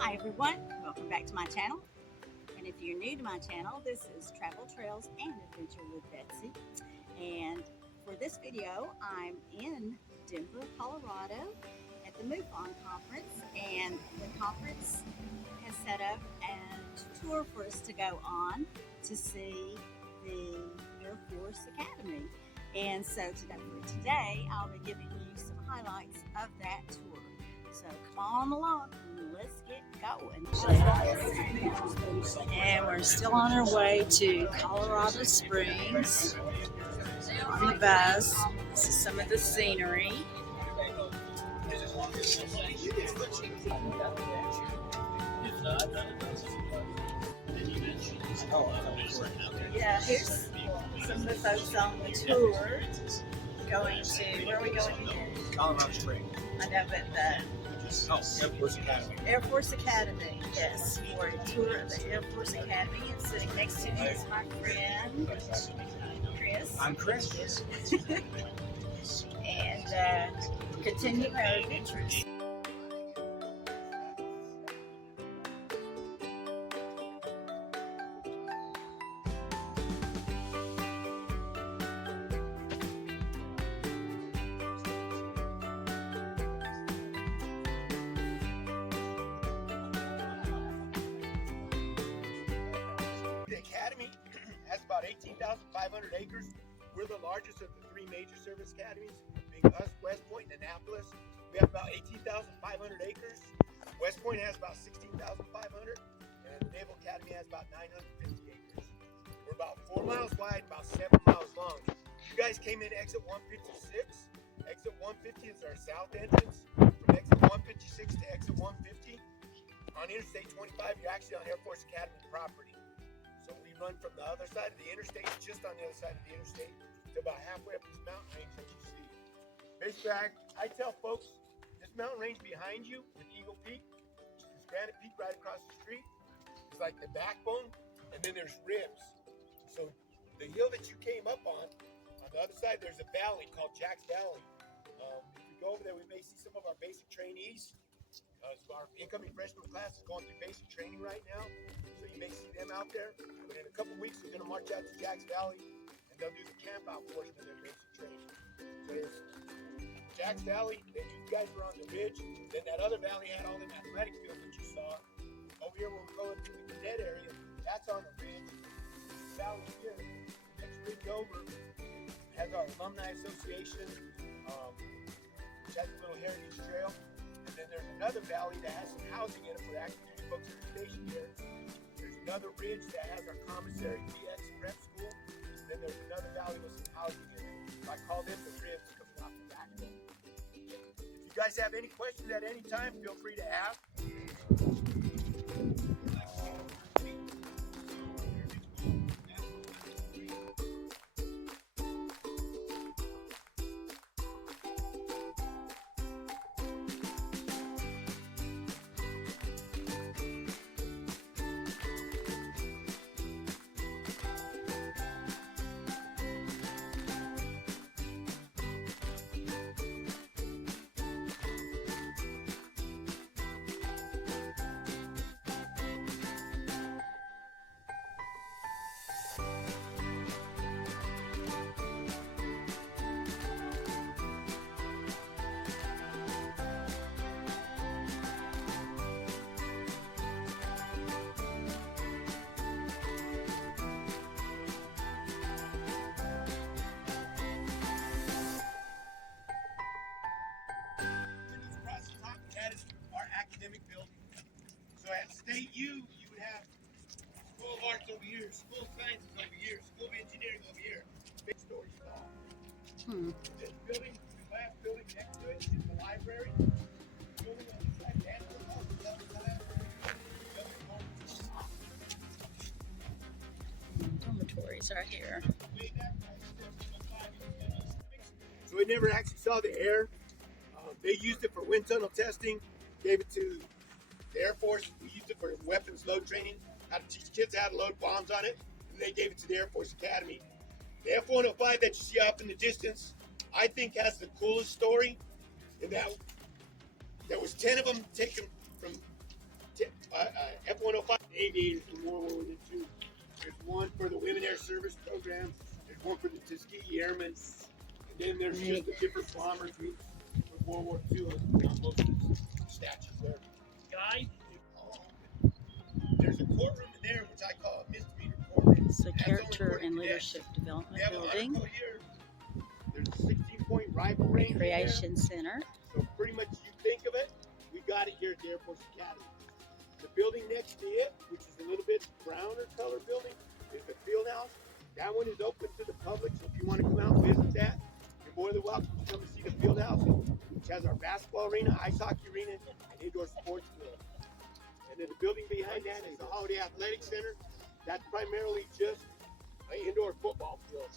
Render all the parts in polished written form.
Hi everyone, welcome back to my channel. And if you're new to my channel, this is Travel Trails and Adventure with Betsy. And for this video, I'm in Denver, Colorado at the Mufon conference. And the conference has set up a tour for us to go on to see the Air Force Academy. And so today I'll be giving you some highlights of that tour. So come on along and let's get going. And we're still on our way to Colorado Springs on the bus. This is some of the scenery. Yeah, here's some of the folks on the tour going to, where are we going here? Colorado Springs. I know, but Air Force Academy. Air Force Academy, yes, for a tour of the Air Force Academy. And sitting next to me is my friend, Kris. I'm Kris. And continue our adventures. Has about 18,500 acres. We're the largest of the three major service academies, being us, West Point, and Annapolis. We have about 18,500 acres. West Point has about 16,500, and the Naval Academy has about 950 acres. We're about 4 miles wide, about 7 miles long. You guys came in exit 156. Exit 150 is our south entrance. From exit 156 to exit 150 on Interstate 25, you're actually on Air Force Academy property. So we run from the other side of the interstate, just on the other side of the interstate, to about halfway up this mountain range that you see. Basically, I tell folks, this mountain range behind you with Eagle Peak, this Granite Peak right across the street, is like the backbone, and then there's ribs. So the hill that you came up on the other side, there's a valley called Jack's Valley. If we go over there, we may see some of our basic trainees. Our incoming freshman class is going through basic training right now, so you may see them out there. But in a couple weeks, we're going to march out to Jack's Valley, and they'll do the camp out portion of their basic training. So there's Jack's Valley, then you guys were on the ridge, then that other valley had all the athletic fields that you saw. Over here, we're going to the cadet area. That's on the ridge. The valley here, next ridge over, has our alumni association, which has a little heritage trail. And then there's another valley that has some housing in it for the active duty folks that are stationed here. There's another ridge that has our commissary BX prep school. Then there's another valley with some housing in it. So I call them the ribs coming off the backbone. If you guys have any questions at any time, feel free to ask. Academic building. So at State U, you would have School of Arts over here, School of Sciences over here, School of Engineering over here. Big story tall. This building, the glass building next to it is the library. The building on the side, the other side. Dormitories are here. So we never actually saw the air. They used it for wind tunnel testing. Gave it to the Air Force. We used it for weapons load training, how to teach kids how to load bombs on it. And they gave it to the Air Force Academy. The F-105 that you see up in the distance, I think has the coolest story in that there was 10 of them taken from aviators from World War II. There's one for the Women Air Service program. There's one for the Tuskegee Airmen. And then there's just the different bomber groups from World War II on most of the statues there. Guy? There's a courtroom in there, which I call a misdemeanor courtroom. It's a character and leadership development building. There's a 16-point rifle range. Recreation center. So pretty much you think of it, we got it here at the Air Force Academy. The building next to it, which is a little bit browner color building, is the field house. That one is open to the public, so if you want to come out and visit that, you're more than welcome to come and see the field house, which has our basketball arena, ice hockey arena, and indoor sports field. And then the building behind that is the Holiday Athletic Center. That's primarily just an indoor football field.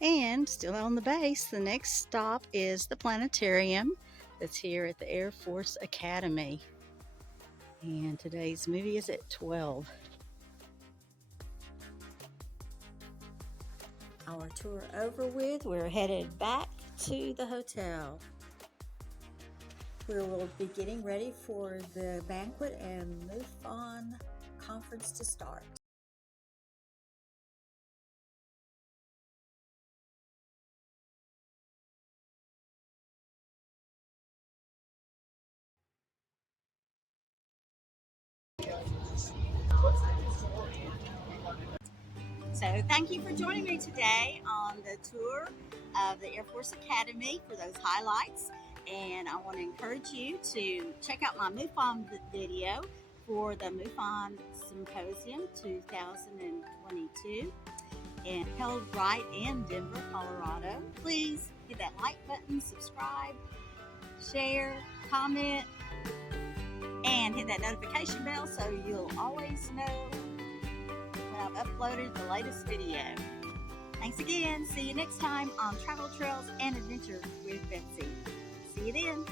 And still on the base, the next stop is the planetarium that's here at the Air Force Academy. And today's movie is at 12. Our tour over with, we're headed back to the hotel, where we'll be getting ready for the banquet and Mufon conference to start. So thank you for joining me today on the tour of the Air Force Academy for those highlights. And I want to encourage you to check out my Mufon video for the Mufon Symposium 2022 and held right in Denver, Colorado. Please hit that like button, subscribe, share, comment, and hit that notification bell so you'll always know when I've uploaded the latest video. Thanks again. See you next time on Travel Trails and Adventure with Betsy. See you then.